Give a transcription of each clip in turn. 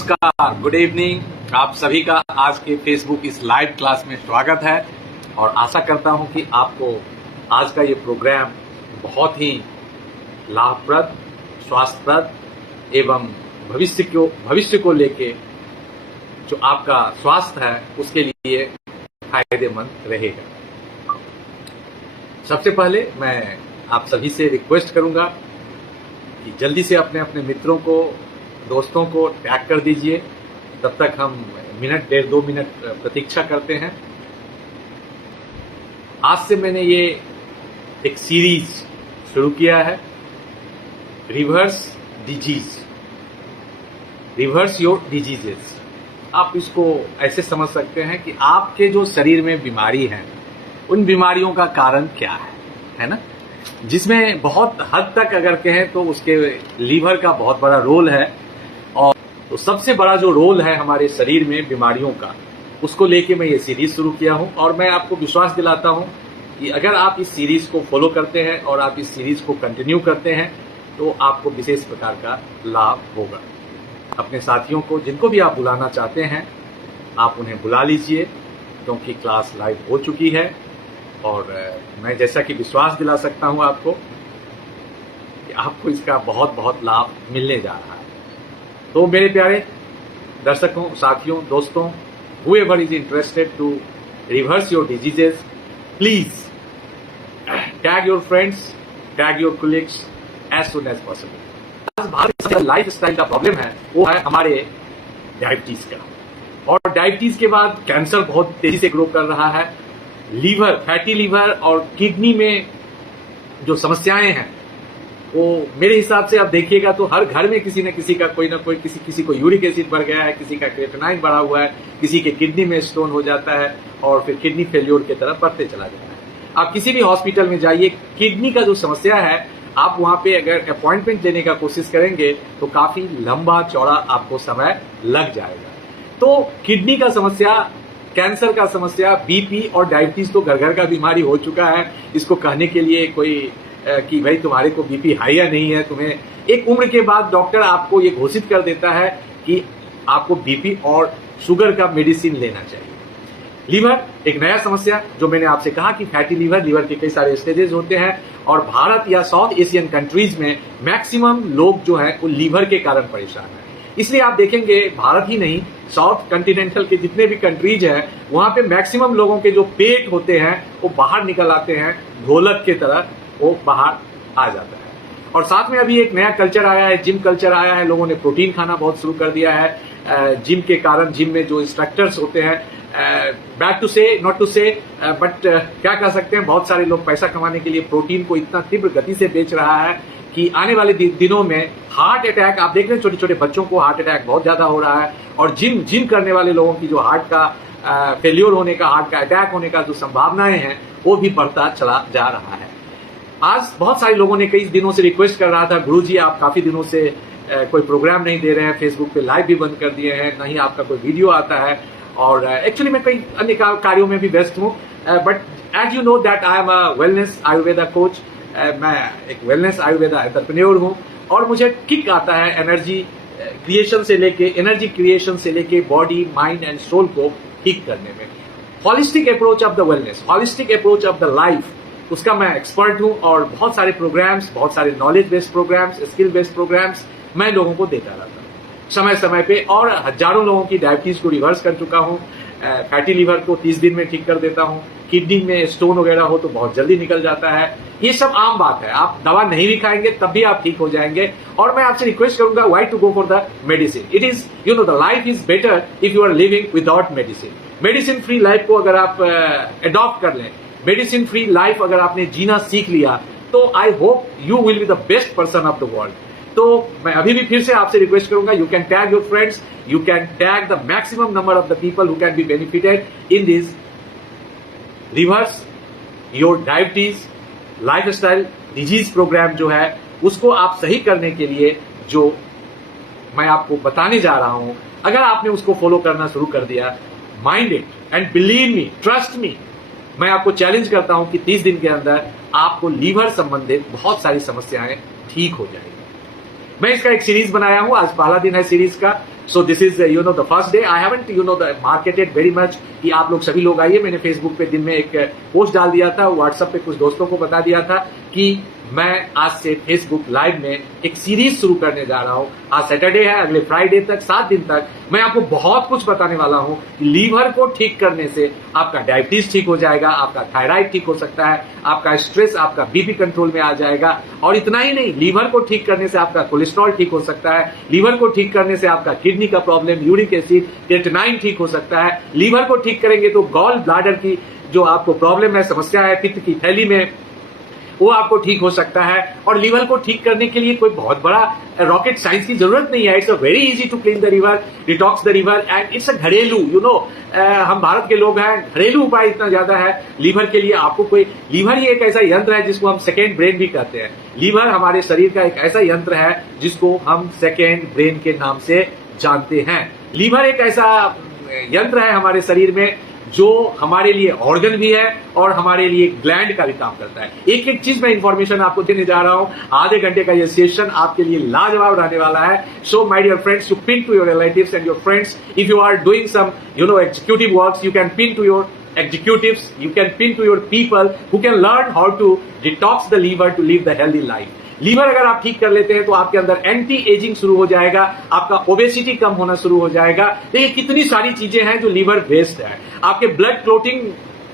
नमस्कार, good evening. आप सभी का आज के फेसबुक इस लाइव क्लास में स्वागत है और आशा करता हूं कि आपको आज का ये प्रोग्राम बहुत ही लाभप्रद, स्वास्थ्यप्रद एवं भविष्य को लेके जो आपका स्वास्थ्य है उसके लिए फायदेमंद रहेगा। सबसे पहले मैं आप सभी से रिक्वेस्ट करूंगा कि जल्दी से अपने अपने मित्रों को, दोस्तों को टैग कर दीजिए। तब तक हम मिनट, 1.5-2 मिनट प्रतीक्षा करते हैं। आज से मैंने ये एक सीरीज शुरू किया है, रिवर्स योर डिजीजेस। आप इसको ऐसे समझ सकते हैं कि आपके जो शरीर में बीमारी है उन बीमारियों का कारण क्या है ना, जिसमें बहुत हद तक अगर कहें तो उसके लीवर का बहुत बड़ा रोल है। और तो सबसे बड़ा जो रोल है हमारे शरीर में बीमारियों का, उसको लेके मैं ये सीरीज शुरू किया हूं। और मैं आपको विश्वास दिलाता हूं कि अगर आप इस सीरीज को फॉलो करते हैं और आप इस सीरीज को कंटिन्यू करते हैं तो आपको विशेष प्रकार का लाभ होगा। अपने साथियों को, जिनको भी आप बुलाना चाहते हैं, आप उन्हें बुला लीजिए, क्योंकि क्लास लाइव हो चुकी है। और मैं जैसा कि विश्वास दिला सकता हूं आपको कि आपको इसका बहुत बहुत लाभ मिलने जा रहा है। तो मेरे प्यारे दर्शकों, साथियों, दोस्तों, whoever is interested to reverse your diseases, please tag your friends, tag your colleagues as soon as possible. आज भारत में लाइफ स्टाइल का प्रॉब्लम है वो है हमारे डायबिटीज का। और डायबिटीज के बाद कैंसर बहुत तेजी से ग्रो कर रहा है। लीवर, फैटी लीवर और किडनी में जो समस्याएं हैं वो मेरे हिसाब से आप देखिएगा तो हर घर में किसी न किसी का कोई ना कोई, किसी को यूरिक एसिड बढ़ गया है, किसी का क्रिएटिनाइन बढ़ा हुआ है, किसी के किडनी में स्टोन हो जाता है और फिर किडनी फेल्योर की तरफ बढ़ते चला जाता है। आप किसी भी हॉस्पिटल में जाइए, किडनी का जो समस्या है, आप वहां पे अगर अपॉइंटमेंट लेने का कोशिश करेंगे तो काफी लंबा चौड़ा आपको समय लग जाएगा। तो किडनी का समस्या, कैंसर का समस्या, बीपी और डायबिटीज तो घर घर का बीमारी हो चुका है। इसको कहने के लिए कोई कि भाई तुम्हारे को बीपी हाई या नहीं है, तुम्हें एक उम्र के बाद डॉक्टर आपको ये घोषित कर देता है कि आपको बीपी और शुगर का मेडिसिन लेना चाहिए। लीवर एक नया समस्या, जो मैंने आपसे कहा कि फैटी लीवर के कई सारे स्टेजेस होते हैं और भारत या साउथ एशियन कंट्रीज में मैक्सिमम लोग जो है वो लीवर के कारण परेशान है। इसलिए आप देखेंगे भारत ही नहीं, साउथ कॉन्टिनेंटल के जितने भी कंट्रीज हैं वहां पे मैक्सिमम लोगों के जो पेट होते हैं वो बाहर निकल आते हैं, ढोलक की तरह वो बाहर आ जाता है। और साथ में अभी एक नया कल्चर आया है, जिम कल्चर आया है। लोगों ने प्रोटीन खाना बहुत शुरू कर दिया है। जिम के कारण, जिम में जो इंस्ट्रक्टर्स होते हैं, बैड टू से, नॉट टू से, बट क्या कह सकते हैं, बहुत सारे लोग पैसा कमाने के लिए प्रोटीन को इतना तीव्र गति से बेच रहा है कि आने वाले दिनों में हार्ट अटैक, आप देख रहे हैं छोटे छोटे बच्चों को हार्ट अटैक बहुत ज्यादा हो रहा है। और जिम करने वाले लोगों की जो हार्ट का फेल्योर होने का, हार्ट का अटैक होने का जो संभावनाएं हैं वो भी बढ़ता चला जा रहा है। आज बहुत सारे लोगों ने कई दिनों से रिक्वेस्ट कर रहा था, गुरुजी आप काफी दिनों से कोई प्रोग्राम नहीं दे रहे हैं, फेसबुक पे लाइव भी बंद कर दिए हैं, नहीं आपका कोई वीडियो आता है। और एक्चुअली मैं कई अन्य कार्यों में भी व्यस्त हूँ, but as you know that I am a wellness Ayurveda coach. मैं एक वेलनेस आयुर्वेदा एंटरप्रेन्योर हूँ और मुझे किक आता है एनर्जी क्रिएशन से लेके बॉडी, माइंड एंड सोल को ठीक करने में। Holistic approach of the wellness, holistic approach of the life, उसका मैं एक्सपर्ट हूं। और बहुत सारे प्रोग्राम्स, बहुत सारे knowledge based programs, skill based programs मैं लोगों को देता रहता हूं समय समय पे। और हजारों लोगों की डायबिटीज को रिवर्स कर चुका हूं। फैटी लीवर को 30 दिन में ठीक कर देता हूं। किडनी में स्टोन वगैरह हो तो बहुत जल्दी निकल जाता है। ये सब आम बात है, आप दवा नहीं भी खाएंगे तब भी आप ठीक हो जाएंगे। और मैं आपसे रिक्वेस्ट करूंगा, why to go for the medicine? It is, you know, the life is better if you are living without medicine. Medicine free life को अगर आप अडॉप्ट कर लें, मेडिसिन फ्री लाइफ अगर आपने जीना सीख लिया, तो I hope you will be the best person of the world. तो मैं अभी भी फिर से आपसे रिक्वेस्ट करूंगा, you can tag your friends, you can tag the maximum number of the people who can be benefited in this reverse your diabetes lifestyle disease program जो है उसको आप सही करने के लिए जो मैं आपको बताने जा रहा हूं, अगर आपने उसको फॉलो करना शुरू कर दिया, mind it and believe me, trust me, मैं आपको चैलेंज करता हूं कि 30 दिन के अंदर आपको लीवर संबंधित बहुत सारी समस्याएं ठीक हो जाएगी। मैं इसका एक सीरीज बनाया हूं, आज पहला दिन है सीरीज का। So this is the first day. I haven't the marketed very much कि आप लोग सभी लोग आइए। मैंने फेसबुक पे दिन में एक पोस्ट डाल दिया था, व्हाट्सएप पे कुछ दोस्तों को बता दिया था कि मैं आज से फेसबुक लाइव में एक सीरीज शुरू करने जा रहा हूं। आज सैटरडे है, अगले फ्राइडे तक 7 दिन तक मैं आपको बहुत कुछ बताने वाला हूं कि लीवर को ठीक करने से आपका डायबिटीज ठीक हो जाएगा, आपका थायराइड ठीक हो सकता है, आपका स्ट्रेस, आपका बीपी कंट्रोल में आ जाएगा। और इतना ही नहीं, लीवर को ठीक करने से आपका कोलेस्ट्रॉल ठीक हो सकता है, लीवर को ठीक करने से आपका किडनी का प्रॉब्लम, यूरिक एसिड, क्रिएटिनाइन ठीक हो सकता है। लीवर को ठीक करेंगे तो गॉल ब्लैडर की जो आपको प्रॉब्लम है, समस्या है पित्त की थैली में, वो आपको ठीक हो सकता है। और लीवर को ठीक करने के लिए कोई बहुत बड़ा रॉकेट साइंस की जरूरत नहीं है। It's a very easy to clean the river, detox the river, and it's a घरेलू हम भारत के लोग हैं, घरेलू उपाय इतना ज्यादा है लीवर के लिए। आपको कोई लीवर ही एक ऐसा यंत्र है जिसको हम सेकेंड ब्रेन भी कहते हैं। लीवर हमारे शरीर का एक ऐसा यंत्र है जिसको हम सेकेंड ब्रेन के नाम से जानते हैं। लीवर एक ऐसा यंत्र है हमारे शरीर में जो हमारे लिए ऑर्गन भी है और हमारे लिए ग्लैंड का भी काम करता है। एक एक चीज में इंफॉर्मेशन आपको देने जा रहा हूं। आधे घंटे का ये सेशन आपके लिए लाजवाब रहने वाला है। So my dear friends, you pin to your relatives and your friends. If you are doing some executive works, you can pin to your executives, you can pin to your people who can learn how to detox the liver to live the healthy life. Liver अगर आप ठीक कर लेते हैं तो आपके अंदर anti ageing शुरू हो जाएगा, आपका ओबेसिटी कम होना शुरू हो जाएगा। देखिए कितनी सारी चीजें हैं जो लीवर बेस्ड है। आपके ब्लड क्लोटिंग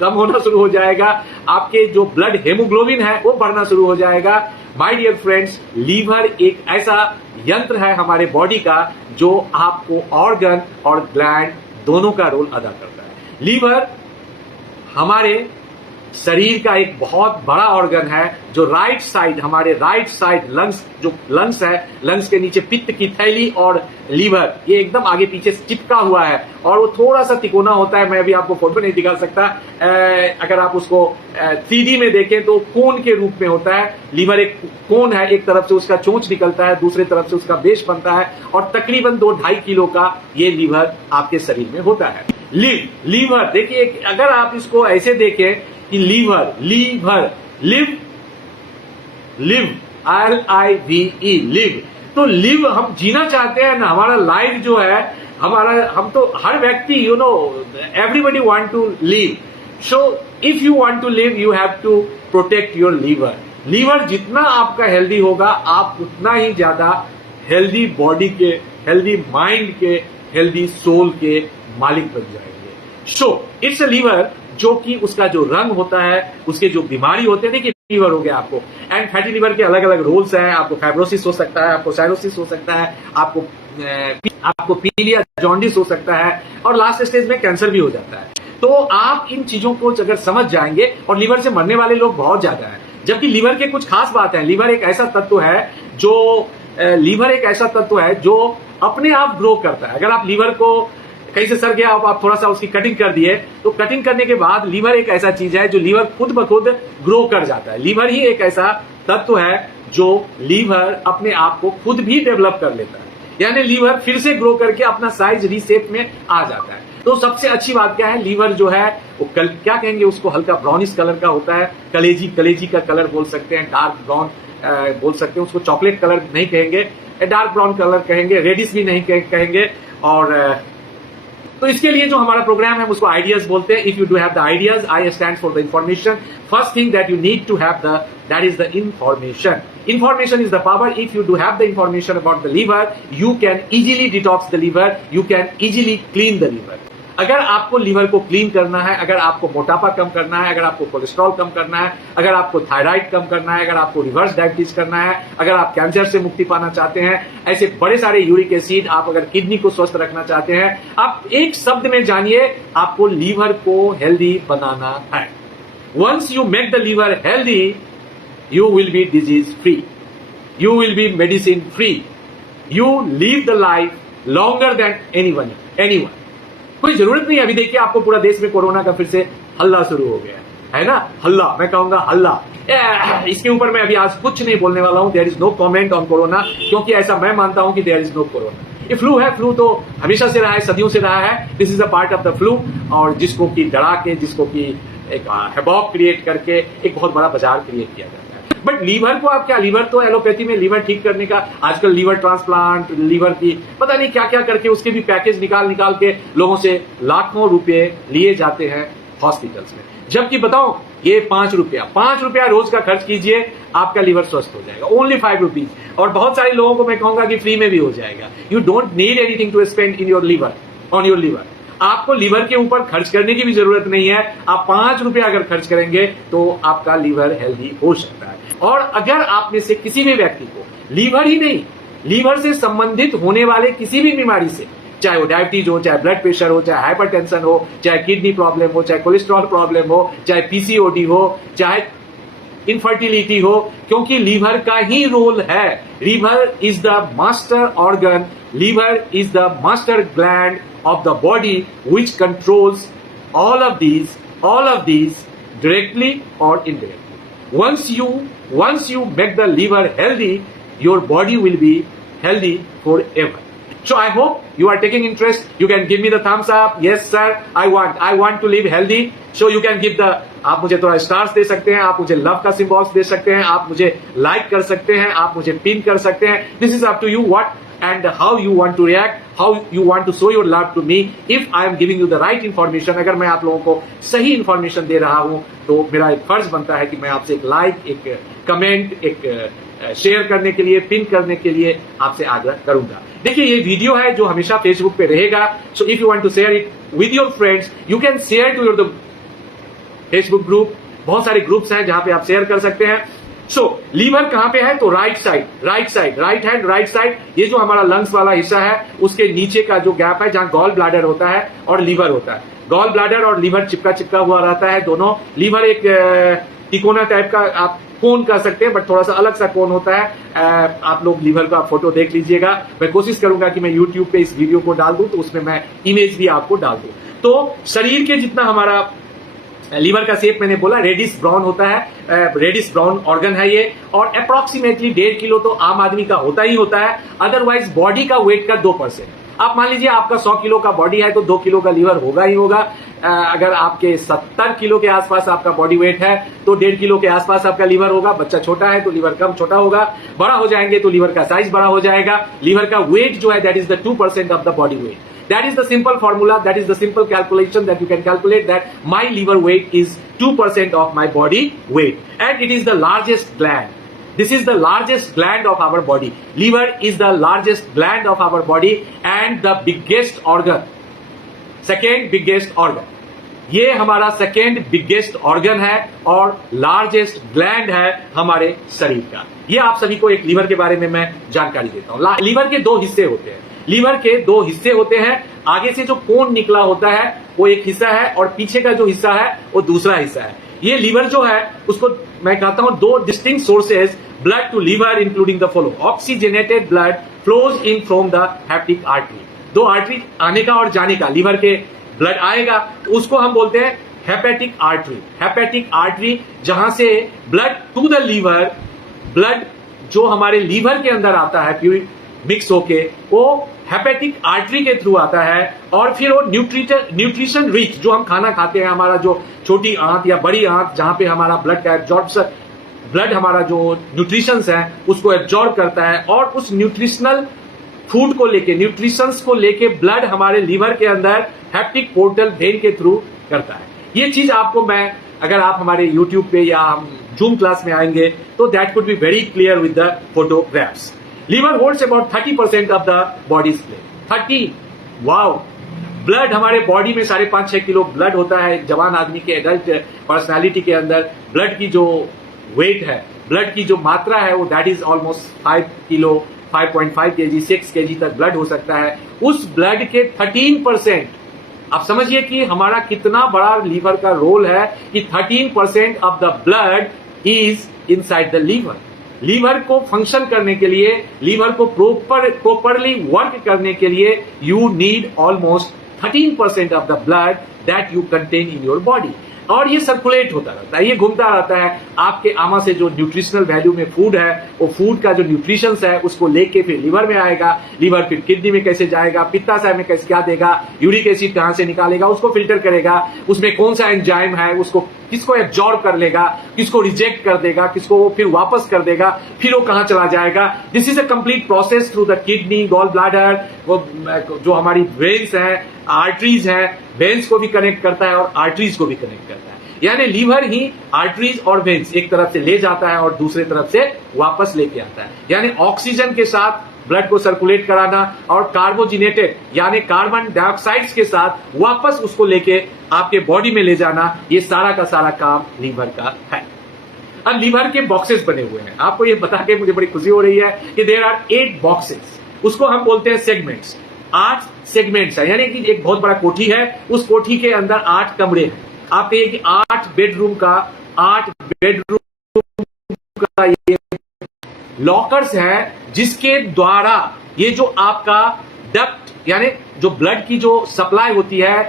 कम होना शुरू हो जाएगा, आपके जो ब्लड हेमोग्लोबिन है वो बढ़ना शुरू हो जाएगा। माय डियर फ्रेंड्स, लीवर एक ऐसा यंत्र है हमारे बॉडी का जो आपको ऑर्गन और ग्लैंड दोनों का रोल अदा करता है। लीवर हमारे शरीर का एक बहुत बड़ा ऑर्गन है जो राइट साइड, हमारे राइट साइड लंग्स, जो लंग्स है, लंग्स के नीचे पित्त की थैली और लीवर ये एकदम आगे पीछे चिपका हुआ है और वो थोड़ा सा तिकोना होता है। मैं अभी आपको फोटो नहीं दिखा सकता। अगर आप उसको 3D में देखें तो कोन के रूप में होता है। लीवर एक कोन है, एक तरफ से उसका चोंच निकलता है, दूसरे तरफ से उसका बेस बनता है और तकरीबन 2-2.5 किलो का ये लीवर आपके शरीर में होता है। लीवर देखिए, अगर आप इसको ऐसे देखें कि लीवर लिव LIVE लिव, तो लिव हम जीना चाहते हैं ना। हमारा लाइफ जो है हम तो हर व्यक्ति everybody want to live. So if you want to live you have to protect your liver. Liver जितना आपका हेल्दी होगा आप उतना ही ज्यादा हेल्दी बॉडी के, हेल्दी माइंड के, हेल्दी सोल के मालिक बन जाएंगे। सो इट्स अ लीवर जो कि उसका जो रंग होता है, उसके जो बीमारी होते हैं, देखिए लीवर हो गया आपको, एंड फैटी लीवर के अलग अलग रोल्स हैं। आपको फाइब्रोसिस हो सकता है, आपको साइरोसिस हो सकता है, आपको पीलिया जॉन्डिस हो सकता है और लास्ट स्टेज में कैंसर भी हो जाता है। तो आप इन चीजों को अगर समझ जाएंगे, और लीवर से मरने वाले लोग बहुत ज्यादा हैं, जबकि लीवर के कुछ खास बात है। लीवर एक ऐसा तत्व है जो अपने आप ग्रो करता है। अगर आप लीवर को कहीं से सर गया आप थोड़ा सा उसकी कटिंग कर दिए, तो कटिंग करने के बाद लीवर एक ऐसा चीज है जो लीवर खुद ब खुद ग्रो कर जाता है। लीवर ही एक ऐसा तत्व है जो लीवर अपने आप को खुद भी डेवलप कर लेता है, यानी लीवर फिर से ग्रो करके अपना साइज रीसेप में आ जाता है। तो सबसे अच्छी बात क्या है, लीवर जो है वो क्या कहेंगे उसको, हल्का ब्राउनिश कलर का होता है, कलेजी का कलर बोल सकते हैं, डार्क ब्राउन बोल सकते हैं उसको, चॉकलेट कलर नहीं कहेंगे, डार्क ब्राउन कलर कहेंगे, रेडिश भी नहीं कहेंगे। और तो इसके लिए जो हमारा प्रोग्राम है उसको आइडियाज बोलते हैं। If you do have the ideas, I stand for the information. First thing that you need to have that is the information. Information is the power. If you do have the information about the liver, you can easily detox the liver, you can easily clean the liver. अगर आपको liver को clean करना है, अगर आपको मोटापा कम करना है, अगर आपको कोलेस्ट्रॉल कम करना है, अगर आपको थायराइड कम करना है, अगर आपको रिवर्स डायबिटीज करना है, अगर आप कैंसर से मुक्ति पाना चाहते हैं, ऐसे बड़े सारे यूरिक एसिड, आप अगर किडनी को स्वस्थ रखना चाहते हैं, आप एक शब्द में जानिए, आपको लीवर को हेल्दी बनाना है। Once you make the liver healthy, you will be disease free, you will be medicine free, you live the life longer than anyone. कोई जरूरत नहीं। अभी देखिए आपको पूरा देश में कोरोना का फिर से हल्ला शुरू हो गया है ना, हल्ला, मैं कहूंगा हल्ला। इसके ऊपर मैं अभी आज कुछ नहीं बोलने वाला हूं। There is no comment on corona, क्योंकि ऐसा मैं मानता हूं कि देयर इज नो कोरोना। ये फ्लू है, फ्लू तो हमेशा से रहा है, सदियों से रहा है। This is a part of the flu, और जिसको कि डरा के, जिसको कि एक हैबॉक क्रिएट करके एक बहुत बड़ा बाजार क्रिएट किया जाता है। बट लीवर को आप क्या, लीवर तो एलोपैथी में लीवर ठीक करने का आजकल लीवर ट्रांसप्लांट, लीवर की पता नहीं क्या क्या करके उसके भी पैकेज निकाल निकाल के लोगों से लाखों रुपए लिए जाते हैं हॉस्पिटल्स में। जबकि बताओ ये 5 रुपया रोज का खर्च कीजिए, आपका लीवर स्वस्थ हो जाएगा, ओनली 5 रुपीज। और बहुत सारे लोगों को मैं कहूंगा कि फ्री में भी हो जाएगा। You don't need anything to spend in your liver, on your liver. आपको लीवर के ऊपर खर्च करने की भी जरूरत नहीं है। आप 5 रुपया अगर खर्च करेंगे तो आपका लीवर हेल्दी हो सकता है। और अगर आप में से किसी भी व्यक्ति को लीवर ही नहीं, लीवर से संबंधित होने वाले किसी भी बीमारी से, चाहे वो डायबिटीज हो, चाहे ब्लड प्रेशर हो, चाहे हाइपरटेंशन हो, चाहे किडनी प्रॉब्लम हो, चाहे कोलेस्ट्रॉल प्रॉब्लम हो, चाहे पीसीओडी हो, चाहे इनफर्टिलिटी हो, क्योंकि लीवर का ही रोल है। Liver is the master organ, liver is the master gland of the body which controls all of these directly or indirectly. Once you make the liver healthy, your body will be healthy forever. So I hope you are taking interest. You can give me the thumbs up. Yes sir, I want to live healthy. So you can give the, आप मुझे थोड़ा stars they सकते हैं, आप मुझे love का symbols दे सकते हैं, आप मुझे लाइक कर सकते हैं, आप मुझे पिन कर सकते हैं. This is up to you what and how you want to react, how you want to show your love to me. If I am giving you the right information, अगर मैं आप लोगों को सही इंफॉर्मेशन दे रहा हूं तो मेरा एक फर्ज बनता है कि मैं आपसे एक लाइक, एक कमेंट, एक शेयर करने के लिए, पिन करने के लिए आपसे आग्रह करूंगा. देखिए ये वीडियो है जो हमेशा फेसबुक पे रहेगा. So if you want to share it with your friends, you can share to your the Facebook group. बहुत सारे ग्रुप्स हैं जहां पे आप शेयर कर सकते हैं. सो लीवर कहां पे है तो राइट हैंड राइट साइड. ये जो हमारा लंग्स वाला हिस्सा है उसके नीचे का जो गैप है जहां गॉल ब्लैडर होता है और लीवर होता है. गॉल ब्लैडर और लीवर चिपका हुआ रहता है दोनों. लीवर एक तिकोना टाइप का आप कोन कह सकते हैं, बट थोड़ा सा अलग सा कोन होता है. आप लोग लीवर का फोटो देख लीजिएगा. मैं कोशिश करूंगा कि मैं यूट्यूब पे इस वीडियो को डाल दूं तो उसमें मैं इमेज भी आपको डाल दूं. तो शरीर के जितना हमारा लीवर का शेप मैंने बोला रेडिश ब्राउन होता है, रेडिश ब्राउन ऑर्गन है ये. और अप्रोक्सीमेटली 1.5 किलो तो आम आदमी का होता ही होता है. अदरवाइज बॉडी का वेट का 2%. आप मान लीजिए आपका 100 किलो का बॉडी है तो 2 किलो का लीवर होगा ही होगा. अगर आपके 70 किलो के आसपास आपका बॉडी वेट है तो 1.5 किलो के आसपास आपका लीवर होगा. बच्चा छोटा है तो लीवर कम छोटा होगा. बड़ा हो जाएंगे तो लीवर का साइज बड़ा हो जाएगा. लीवर का वेट जो है that is the 2% of the body weight. That is the simple formula, that is the simple calculation that you can calculate that my liver weight is 2% of my body weight. And it is the largest gland. This is the largest gland of our body. Liver is the largest gland of our body and the biggest organ. Second biggest organ. ये हमारा second biggest organ है और largest gland है हमारे शरीर का. ये आप सभी को एक लीवर के बारे में मैं जानकारी देता हूं. लीवर के 2 हिस्से होते हैं. लीवर के 2 हिस्से होते हैं. आगे से जो कोन निकला होता है वो एक हिस्सा है और पीछे का जो हिस्सा है वो दूसरा हिस्सा है. ये लीवर जो है उसको मैं कहता हूं 2 distinct sources blood to liver including the follow. Oxygenated blood flows in from the hepatic artery. 2 artery आने का और जाने का, लीवर के ब्लड आएगा तो उसको हम बोलते हैं हेपेटिक आर्टरी. हेपेटिक आर्टरी जहां से blood to the liver, blood जो हमारे लीवर के अंदर आता है प्यूर मिक्स होके वो हेपेटिक आर्टरी के थ्रू आता है. और फिर वो न्यूट्रिशन रिच जो हम खाना खाते हैं, हमारा जो छोटी आंत या बड़ी आंत जहां पे हमारा ब्लड का एब्जॉर्प्शन, ब्लड हमारा जो न्यूट्रिशंस है उसको एब्जॉर्ब करता है और उस न्यूट्रिशनल फूड को लेके, न्यूट्रिशंस को लेके ब्लड हमारे लीवर के अंदर हेपेटिक पोर्टल वेन के थ्रू करता है. ये चीज आपको मैं, अगर आप हमारे यूट्यूब पे या हम जूम क्लास में आएंगे तो that could be very clear with the photographs. Liver holds about 30% of the body's blood. 30. Wow. Blood हमारे बॉडी में 5.5-6 किलो ब्लड होता है. जवान आदमी के एडल्ट पर्सनालिटी के अंदर ब्लड की जो वेट है, ब्लड की जो मात्रा है वो that is almost 5 kilo, 5.5 kg, 6 kg तक ब्लड हो सकता है. उस ब्लड के 13%, आप समझिए कि हमारा कितना बड़ा लीवर का रोल है कि 13% of the blood is inside the liver. Liver को फंक्शन करने के लिए, लीवर को प्रॉपरली वर्क करने के लिए you need almost 13% of the blood that you contain in your body, और ये सर्कुलेट होता रहता है, ये घूमता रहता है। आपके आमा से जो न्यूट्रिशनल वैल्यू में फूड है, वो फूड का जो न्यूट्रिशंस है उसको लेके फिर लिवर में आएगा, लिवर फिर किडनी में कैसे जाएगा, पित्ताशय में कैसे क्या देगा, यूरिक एसिड कहां से निकालेगा, उसको फिल्टर करेगा, उसमें कौन सा एंजाइम है, उसको किसको एब्जॉर्ब कर लेगा, किसको रिजेक्ट कर देगा, किसको वो फिर वापस कर देगा, फिर वो कहां चला जाएगा। This is a complete process through the kidney, gall bladder, वो जो हमारी वेन्स है, आर्टरीज है, वेन्स को भी कनेक्ट करता है और आर्टरीज को भी कनेक्ट करता है। यानी लीवर ही आर्टरीज और वेन्स एक तरफ से ले जाता है और दूसरे तरफ से वापस लेके आता है। यानी ऑक्सीजन के साथ ब्लड को सर्कुलेट कराना और कार्बोजिनेटेड यानी कार्बन डाइऑक्साइड के साथ वापस उसको लेके आपके बॉडी में ले जाना, ये सारा का सारा काम लीवर का है। अब लीवर के बॉक्सेस बने हुए हैं। आपको ये बता के मुझे बड़ी खुशी हो रही है कि देयर आर 8 बॉक्सेस, उसको हम बोलते हैं सेगमेंट्स। 8 सेगमेंट्स है, यानी कि एक बहुत बड़ा कोठी है, उस कोठी के अंदर 8 कमरे हैं। आप कहिए कि 8 बेडरूम का ये लॉकर्स है, जिसके द्वारा ये जो आपका डक्ट यानी जो ब्लड की जो सप्लाई होती है,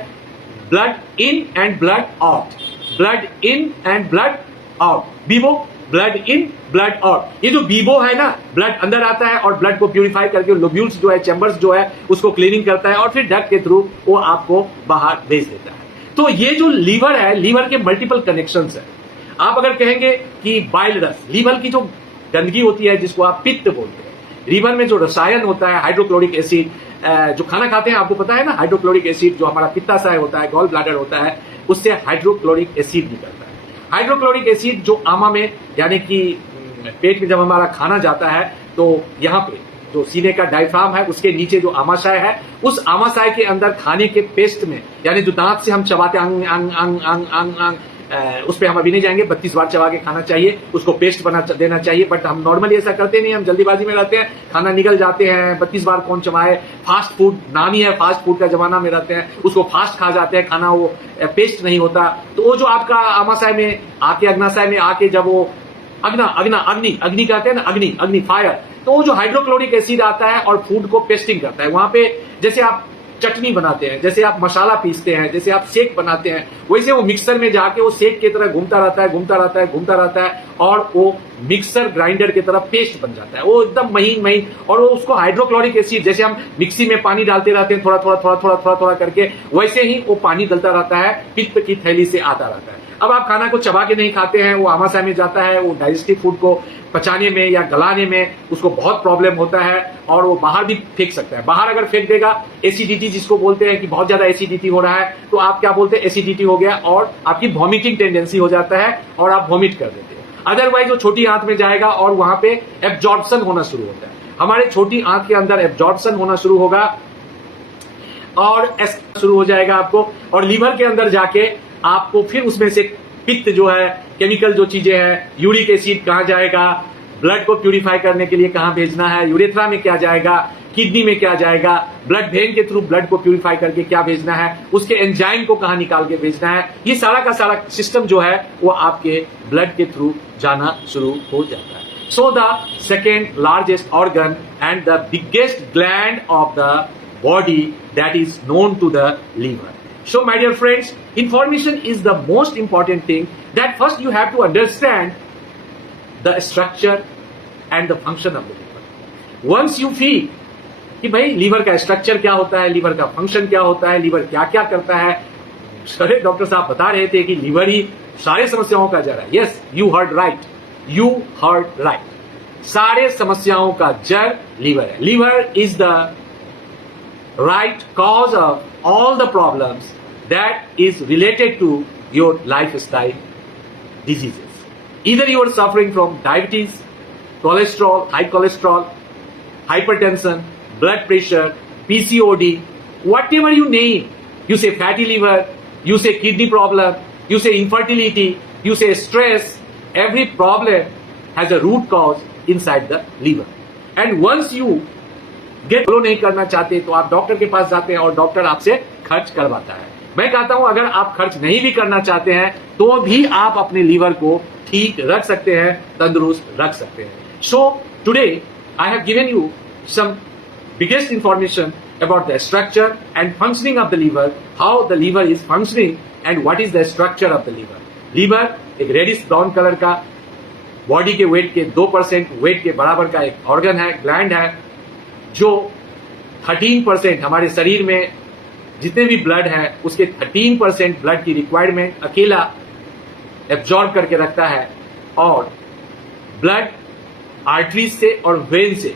blood in and blood out, blood in and blood out, Vivo, blood in blood out. ये जो बीबो है ना, ब्लड अंदर आता है और ब्लड को प्यूरिफाई करके लोब्यूल्स जो है, चैम्बर्स जो है, उसको क्लीनिंग करता है और फिर डक्ट के थ्रू वो आपको बाहर भेज देता है। तो ये जो लीवर है, लीवर के मल्टीपल कनेक्शंस है। आप अगर कहेंगे कि बाइल रस, लीवर की जो गंदगी होती है जिसको आप पित्त बोलते हैं, लीवर में जो रसायन होता है हाइड्रोक्लोरिक एसिड, जो खाना खाते हैं आपको पता है ना, हाइड्रोक्लोरिक एसिड जो हमारा पित्ताशय होता है, गॉल ब्लैडर होता है, उससे हाइड्रोक्लोरिक एसिड निकलता है। हाइड्रोक्लोरिक एसिड जो आमा में यानी कि पेट में जब हमारा खाना जाता है तो यहाँ पे जो सीने का डायफ्राम है उसके नीचे जो आमाशय है, उस आमाशय के अंदर खाने के पेस्ट में यानी जो दांत से हम चबाते अंग अंग अंग अंग अंग अंग उस पर हम अभी नहीं जाएंगे, 32 बार चबा के खाना चाहिए, उसको पेस्ट बना देना चाहिए। बट हम नॉर्मली ऐसा करते नहीं, हम जल्दीबाजी में रहते हैं, खाना निकल जाते हैं, 32 बार कौन चबाए। फास्ट फूड नाम ही है, फास्ट फूड का जमाना में रहते हैं, उसको फास्ट खा जाते हैं, खाना वो पेस्ट नहीं होता। तो वो जो आपका आमाशय में आके, अग्नाशय में आके जब वो अग्नि कहते हैं ना, अग्नि फायर, तो वो जो हाइड्रोक्लोरिक एसिड आता है और फूड को पेस्टिंग करता है। वहां पे जैसे आप चटनी बनाते हैं, जैसे आप मसाला पीसते हैं, जैसे आप शेक बनाते हैं, वैसे वो मिक्सर में जाके वो शेक की तरह घूमता रहता है और वो मिक्सर ग्राइंडर की तरह पेस्ट बन जाता है, वो एकदम महीन। और वो उसको हाइड्रोक्लोरिक एसिड, जैसे हम मिक्सी में पानी डालते रहते हैं थोड़ा करके, वैसे ही वो पानी डलता रहता है, पित्त की थैली से आता रहता है। अब आप खाना को चबा के नहीं खाते हैं, वो आमाशय में जाता है, वो डाइजेस्टिव फूड को पचाने में या गलाने में उसको बहुत प्रॉब्लम होता है और वो बाहर भी फेंक सकता है। बाहर अगर फेंक देगा, एसिडिटी जिसको बोलते हैं कि बहुत ज्यादा एसिडिटी हो रहा है, तो आप क्या बोलते हैं, एसिडिटी हो गया और आपकी वॉमिटिंग टेंडेंसी हो जाता है और आप वॉमिट कर देते हैं। अदरवाइज वो छोटी आंत में जाएगा और वहां पे एब्जॉर्प्शन होना शुरू होता है। हमारे छोटी आंत के अंदर एब्जॉर्प्शन होना शुरू होगा और शुरू हो जाएगा आपको, और लीवर के अंदर जाके आपको फिर उसमें से पित्त जो है, केमिकल जो चीजें हैं, यूरिक एसिड कहाँ जाएगा, ब्लड को प्यूरिफाई करने के लिए कहाँ भेजना है, यूरेथ्रा में क्या जाएगा, किडनी में क्या जाएगा, ब्लड वेन के थ्रू ब्लड को प्यूरिफाई करके क्या भेजना है, उसके एंजाइम को कहाँ निकाल के भेजना है, ये सारा का सारा सिस्टम जो है वो आपके ब्लड के थ्रू जाना शुरू हो जाता है। So the second largest organ and the biggest gland of the body that is known to the liver. So my dear friends, information is the most important thing, that first you have to understand the structure and the function of the liver. Once you feel कि भाई liver का structure क्या होता है, liver का function क्या होता है, लीवर क्या क्या करता है, सारे डॉक्टर साहब बता रहे थे कि लीवर ही सारे समस्याओं का जड़ है। यस, यू हर्ड राइट, सारे समस्याओं का जड़ लीवर है। Liver is the right cause of all the problems that is related to your lifestyle diseases. Either you are suffering from diabetes, cholesterol, high cholesterol, hypertension, blood pressure, PCOD, whatever you name. You say fatty liver, you say kidney problem, you say infertility, you say stress. Every problem has a root cause inside the liver. And once you follow नहीं करना चाहते तो आप doctor के पास जाते हैं और doctor आपसे खर्च करवाता है। मैं कहता हूं अगर आप खर्च नहीं भी करना चाहते हैं तो भी आप अपने लीवर को ठीक रख सकते हैं, तंदुरुस्त रख सकते हैं। So today I have given you some biggest information about the structure and functioning of the liver, how the liver is functioning and what is the structure of the liver. Liver एक reddish brown colour का body के wait के 2% wait के बराबर का एक organ है, gland है, जो 13% हमारे शरीर में जितने भी ब्लड है उसके 13% ब्लड की रिक्वायरमेंट अकेला एब्जॉर्ब करके रखता है। और ब्लड आर्टरीज से और वेन से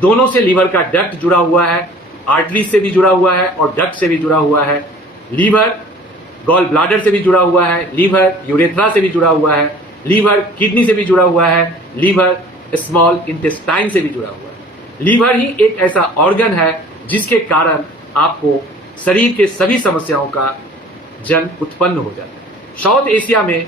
दोनों से लीवर का डक्ट जुड़ा हुआ है, आर्टरीज से भी जुड़ा हुआ है और डक्ट से भी जुड़ा हुआ है। लीवर गॉल ब्लाडर से भी जुड़ा हुआ है, लीवर यूरेथ्रा से भी जुड़ा हुआ है, लीवर किडनी से भी जुड़ा हुआ है, लीवर स्मॉल इंटेस्टाइन से भी जुड़ा हुआ है। लीवर ही एक ऐसा ऑर्गन है जिसके कारण आपको शरीर के सभी समस्याओं का जन्म उत्पन्न हो जाता है। साउथ एशिया में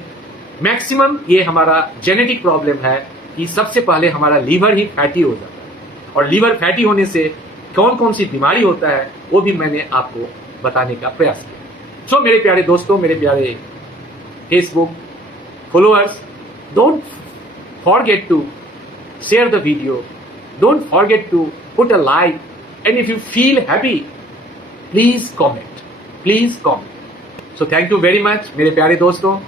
मैक्सिमम ये हमारा जेनेटिक प्रॉब्लम है कि सबसे पहले हमारा लीवर ही फैटी हो जाता है, और लीवर फैटी होने से कौन कौन सी बीमारी होता है वो भी मैंने आपको बताने का प्रयास किया। सो मेरे प्यारे दोस्तों, मेरे प्यारे Facebook followers, don't forget to share the video, don't forget to put a like, and if you feel happy please comment, please comment. So thank you very much मेरे प्यारे दोस्तों।